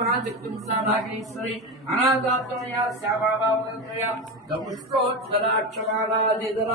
మహాశక్తి నాగేశ్వరి అనాథాత్మయ శ్యామాభావయ దముష్ట్రోత్తరాక్షమాలాదిధర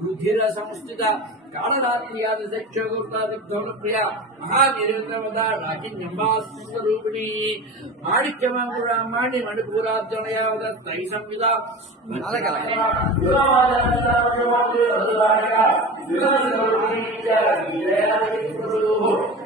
రుధిర సంస్థిత కాళరాత్రియాది దక్షగుప్తాదిగ్ధోప్రియ మహావీరేంద్రవద రాకిన్యంబాస్వరూపిణి మాణిక్యమాణి మణిపూరార్జనయావద తై సంవిద సర్వ